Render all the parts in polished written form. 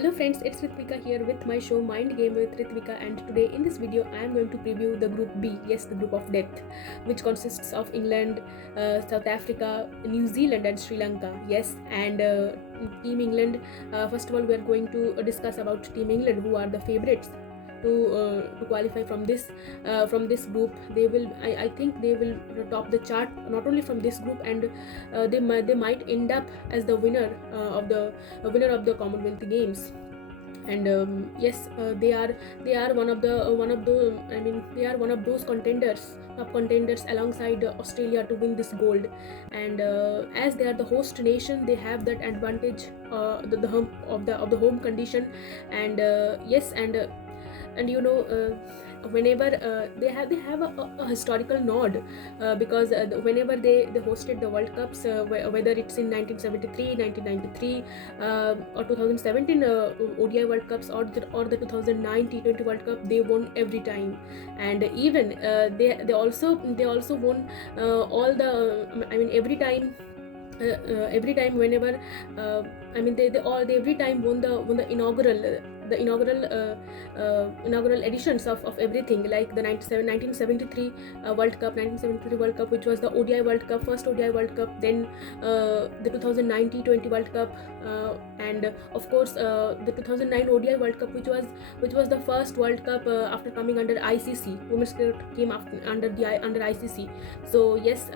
Hello friends, it's Ritvika here with my show Mind Game with Ritvika, and today in this video I am going to preview the group B, yes, the group of death, which consists of England, South Africa, New Zealand and Sri Lanka, yes. And Team England, first of all we are going to discuss about Team England, who are the favorites to qualify from this group. They will, I think they will top the chart not only from this group, and they might end up as the winner of the Commonwealth Games. And yes, they are one of the they are one of those top contenders alongside Australia to win this gold. And as they are the host nation, they have that advantage, the home condition. And yes, and whenever they have a historical nod, because whenever they hosted the World Cups, whether it's in 1973, 1993, or 2017 ODI World Cups, or the 2009 T20 World Cup, they won every time. And even they also won all the every time whenever they every time won the inaugural editions of everything, like the 1973 World Cup, 1973 World Cup, which was the ODI World Cup, first ODI World Cup, then the 2009 T20 World Cup, and of course the 2009 ODI World Cup, which was the first World Cup after coming under ICC. Women's cricket came under ICC. So yes,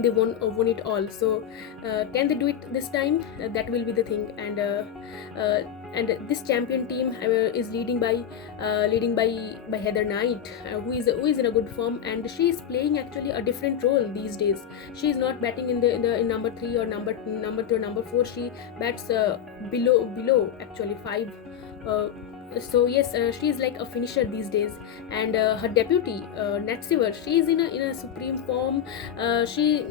they won it all. So can they do it this time? That will be the thing. And this champion team is leading by Heather Knight, who is in a good form, and she is playing actually a different role these days. She is not batting in number 3 or number 2 or number 4. She bats below actually 5. So yes, she is like a finisher these days. And her deputy, Nat Sever, she is in a supreme form. She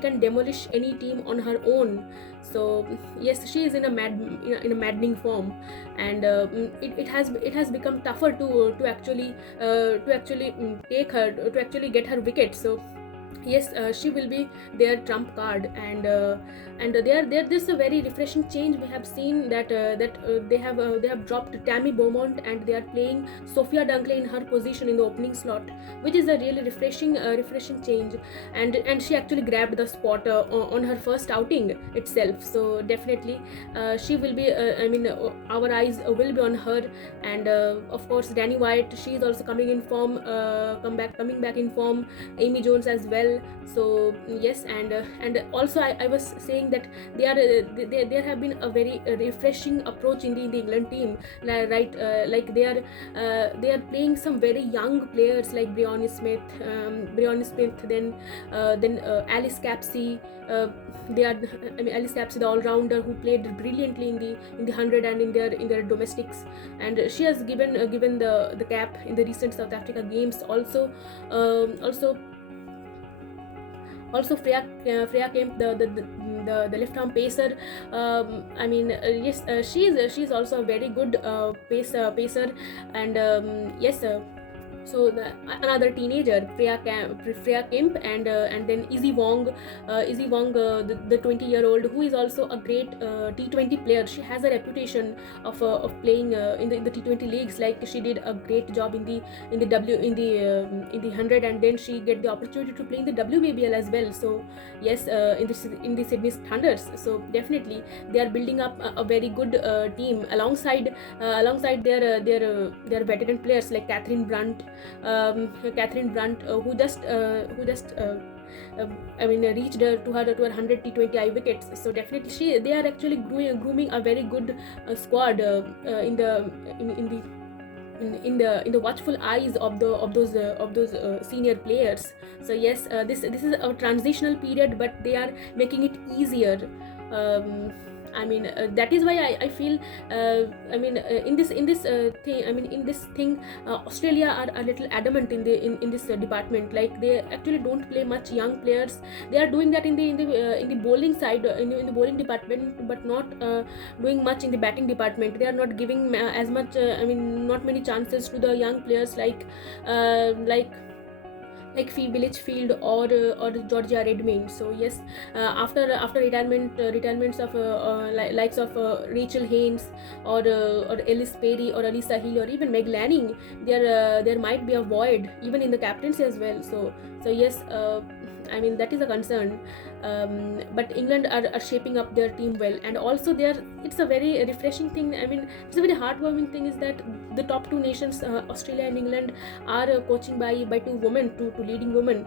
can demolish any team on her own. So yes, she is in a maddening form. And it has become tougher to actually take her, to actually get her wicket. So yes, she will be their trump card. And there's a very refreshing change. We have seen that they have dropped Tammy Beaumont, and they are playing Sophia Dunkley in her position in the opening slot, which is a really refreshing change. And she actually grabbed the spot on her first outing itself. So definitely she will be our eyes will be on her. And of course Danny White, she is also coming in form, coming back in form. Amy Jones as well. So yes, and also I was saying that there have been a very refreshing approach in the England team, right? Like they are playing some very young players like Briony Smith, then Alice Capsey. Alice Capsey, the all-rounder who played brilliantly in the 100 and in their domestics, and she has given the cap in the recent South Africa games. Also Freya Kemp, the left arm pacer. Yes, she's also a very good pacer. And yes. So another teenager, Freya Kemp, and then Izzy Wong, the 20-year-old, who is also a great T20 player. She has a reputation of playing in the T20 leagues. Like she did a great job in the 100, and then she get the opportunity to play in the WBBL as well. So yes, in the Sydney Thunders. So definitely they are building up a very good team alongside their veteran players like Catherine Brunt, who just reached to her 100 T20I wickets. So definitely they are actually grooming a very good squad in the watchful eyes of those senior players. So yes, this is a transitional period, but they are making it easier. That is why I feel in this thing, Australia are a little adamant in this department. Like they actually don't play much young players. They are doing that in the bowling side, in the bowling department, but not doing much in the batting department. They are not giving as much not many chances to the young players like like Village Field or Georgia Redmayne. So yes, after retirements of likes of Rachel Haynes or Ellis Perry or Alyssa Hill or even Meg Lanning, there might be a void even in the captaincy as well. So yes, I mean that is a concern. But England are shaping up their team well, and also it's a very refreshing thing. I mean, it's a very heartwarming thing is that the top two nations, Australia and England, are coaching by two women, two leading women,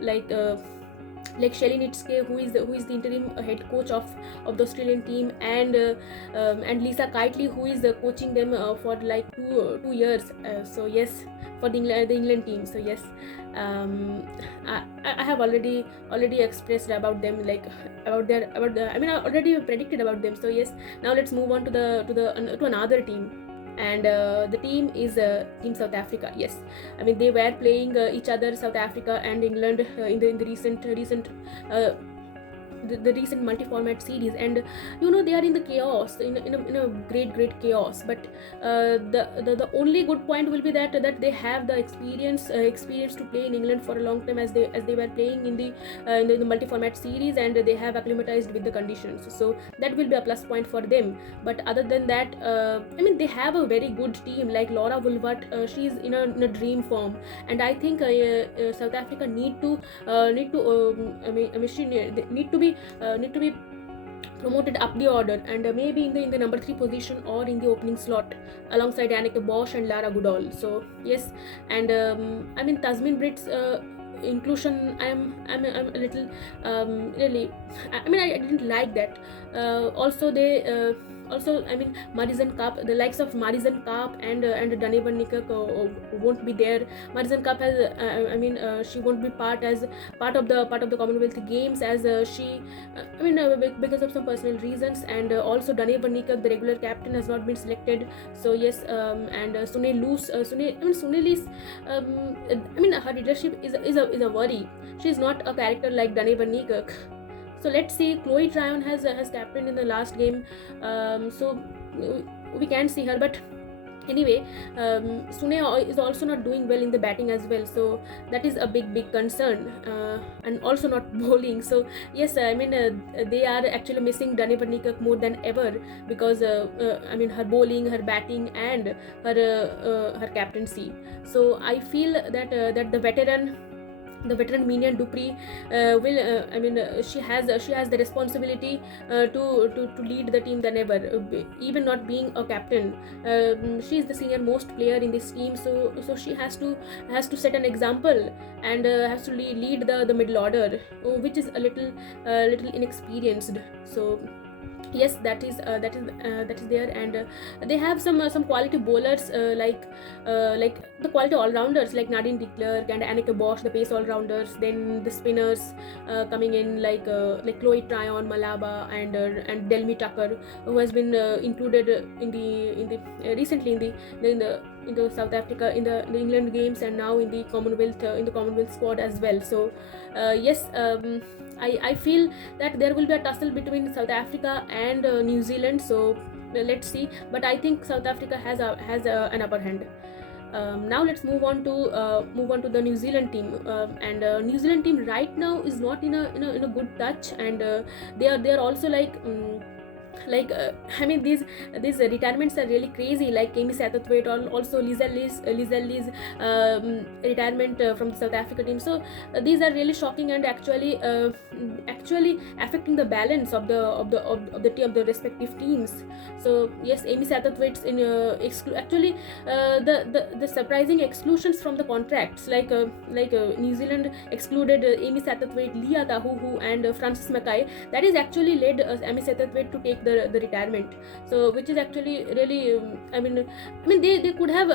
like Shelley Nitske, who is the interim head coach of the Australian team, and Lisa Keightley, who is coaching them for like 2 years. So yes, for the England team. So yes, I have already expressed about them, like about I mean, I already predicted about them. So yes, now let's move on to another team. And the team is Team South Africa. Yes, I mean they were playing each other, South Africa and England, in the recent the recent multi-format series, and they are in the chaos, in a great chaos. But the only good point will be that they have the experience to play in England for a long time, as they were playing in the multi-format series, and they have acclimatized with the conditions. So that will be a plus point for them. But other than that, I mean, they have a very good team, like Laura Woolward. She's in a dream form, and I think South Africa need to she need to be promoted up the order, and maybe in the number 3 position or in the opening slot alongside Anneke Bosch and Lara Goodall. So yes, and I mean Tasmin Britt's inclusion, I'm a little really, I mean I didn't like that. Also, I mean, Marizan Kapp, the likes of Marizan Kapp and Dane van Niekerk won't be there. Marizan Kapp has, she won't be part of the Commonwealth Games, as she, because of some personal reasons, and also Dane van Niekerk, the regular captain, has not been selected. So yes, and Sune Loose, Sunil is, her leadership is a worry. She's not a character like Dane van Niekerk. So let's see, Chloe Tryon has captained in the last game, so we can see her. But anyway, Sune is also not doing well in the batting as well, so that is a big concern, and also not bowling. So yes, I mean they are actually missing Dane van Niekerk more than ever, because her bowling, her batting, and her captaincy. So I feel that the veteran Minian Dupree will she has the responsibility to lead the team than ever, even not being a captain. She is the senior most player in this team, so she has to set an example, and has to lead the middle order, which is a little inexperienced. So yes, that is there, and they have some quality bowlers, like the quality all-rounders like Nadine de Klerk and Anneke Bosch, the pace all-rounders. Then the spinners coming in, like Chloe Tryon, Malaba, and Delmi Tucker, who has been included in the recently in the South Africa, in the England games, and now in the Commonwealth squad as well. So yes, I feel that there will be a tussle between South Africa and New Zealand. So let's see. But I think South Africa has an upper hand. Now let's move on to the New Zealand team, and New Zealand team right now is not in a good touch, and they are also these retirements are really crazy, like Amy Satterthwaite, or also Lisa Lee's retirement from the South Africa team. So these are really shocking, and actually affecting the balance of the respective teams. So yes, Amy Satterthwaite's in actually the surprising exclusions from the contracts, like New Zealand excluded Amy Satterthwaite, Leah Tahuhu, and Frances Mackay. That is actually led Amy Satterthwaite to take the retirement. So which is actually really they could have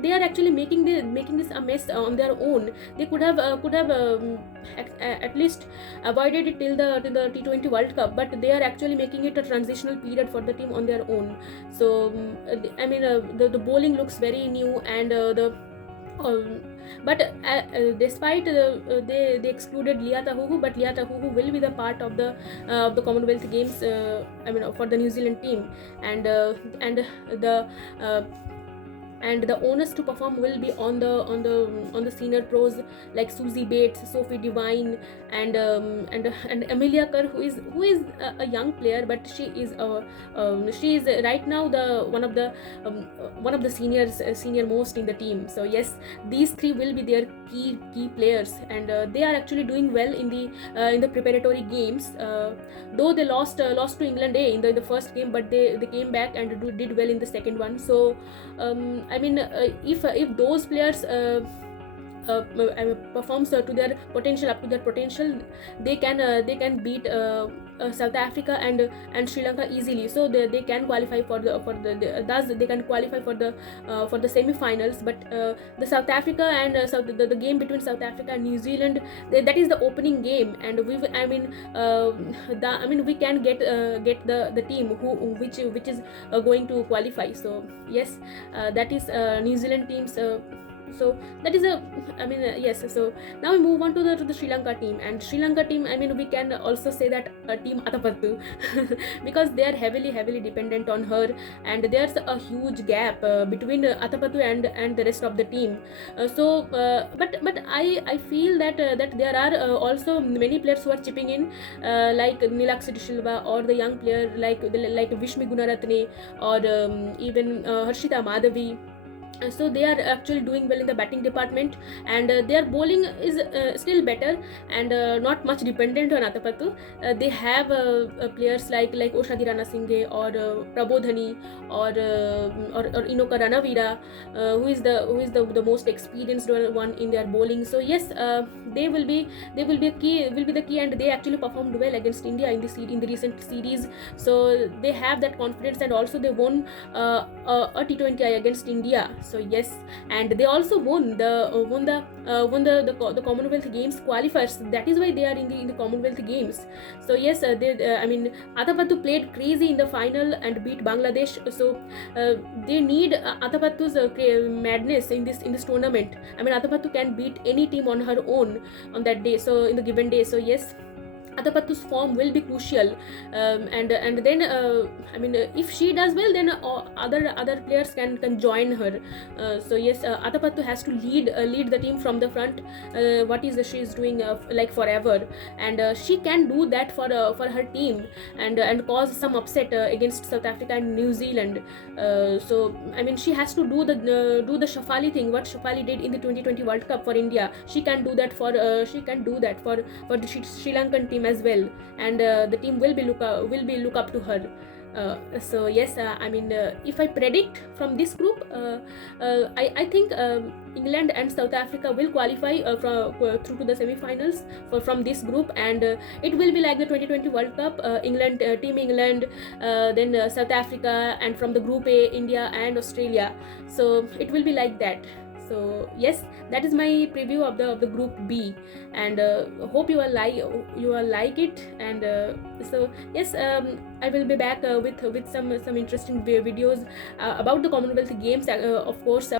they are actually making this a mess on their own. They could have at least avoided it till the T20 World Cup, but they are actually making it a transitional period for the team on their own. So the bowling looks very new, and but despite they excluded Leah Tahuhu, but Leah Tahuhu will be the part of the Commonwealth Games, for the New Zealand team, and and the onus to perform will be on the senior pros like Susie Bates, Sophie Devine, and Amelia Kerr, who is a young player, but she is right now the one of the senior most in the team. So yes, these three will be their key players, and they are actually doing well in the preparatory games. Though they lost to England in the first game, but they came back and did well in the second one. So I mean, if those players performs to their potential, up to their potential, they can beat South Africa and Sri Lanka easily. So they can qualify thus they can qualify for the semi-finals. But the South Africa and the game between South Africa and New Zealand, that is the opening game, and we can get the team which is going to qualify. So yes, that is New Zealand teams. So that is yes. So now we move on to the Sri Lanka team, and Sri Lanka team, we can also say that team Atapattu because they are heavily dependent on her, and there's a huge gap between Atapattu and the rest of the team. But I feel that there are also many players who are chipping in, like Nilakshi Silva, or the young player like Vishmi Gunaratne, or even Harshita Madhavi. So they are actually doing well in the batting department, and their bowling is still better, and not much dependent on Atapattu. They have players like Oshadi Ranasinghe, or Prabodhani, or Inoka Ranavira, who is the most experienced one in their bowling. So yes, they will be the key, and they actually performed well against India in the recent series. So they have that confidence, and also they won a T20I against India. So yes, and they also won the Commonwealth Games qualifiers. That is why they are in the Commonwealth Games. So yes, Atapattu played crazy in the final and beat Bangladesh. So they need Atapattu's madness in this tournament. Atapattu can beat any team on her own on that day. So in the given day. So yes, Atapattu's form will be crucial, and then if she does well, then other players can join her. So yes, Atapattu has to lead the team from the front. What is she is doing like forever, and she can do that for her team, and cause some upset against South Africa and New Zealand. So she has to do the Shafali thing, what Shafali did in the 2020 World Cup for India. She can do that for the Sri Lankan team as well, and the team will be look up to her. So yes, if I predict from this group, I think England and South Africa will qualify through to the semi-finals from this group, and it will be like the 2020 World Cup. Team England, then South Africa, and from the Group A, India and Australia. So it will be like that. So yes, that is my preview of the Group B, and hope you all like it. And so yes, I will be back with some interesting videos about the Commonwealth Games, of course.